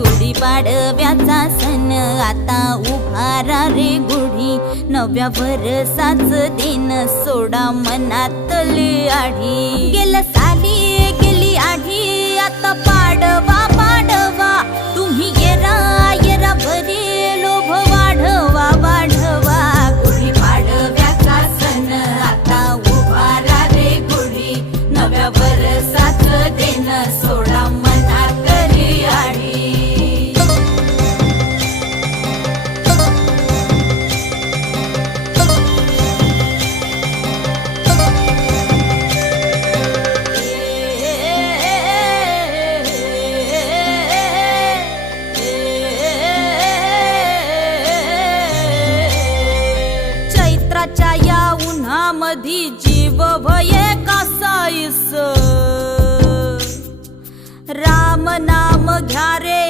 गुढीपाडव्याचा सण आता उभारा रे गुढी, नव्या वर्षाच दिन सोडा मनातली आढी। गेलं साली गेली आढी, आता पाडवा पाडवा, तुम्ही येरा येरा बरे लोभ वाढवा वाढवा। गुढीपाडव्याचा सण आता उभारा रे गुढी, नव्या वर्षाच दिन सोडा मनातली आढी। चैत्राच्या या उन्हामधी जीव भये कासाईस, राम नाम घ्या रे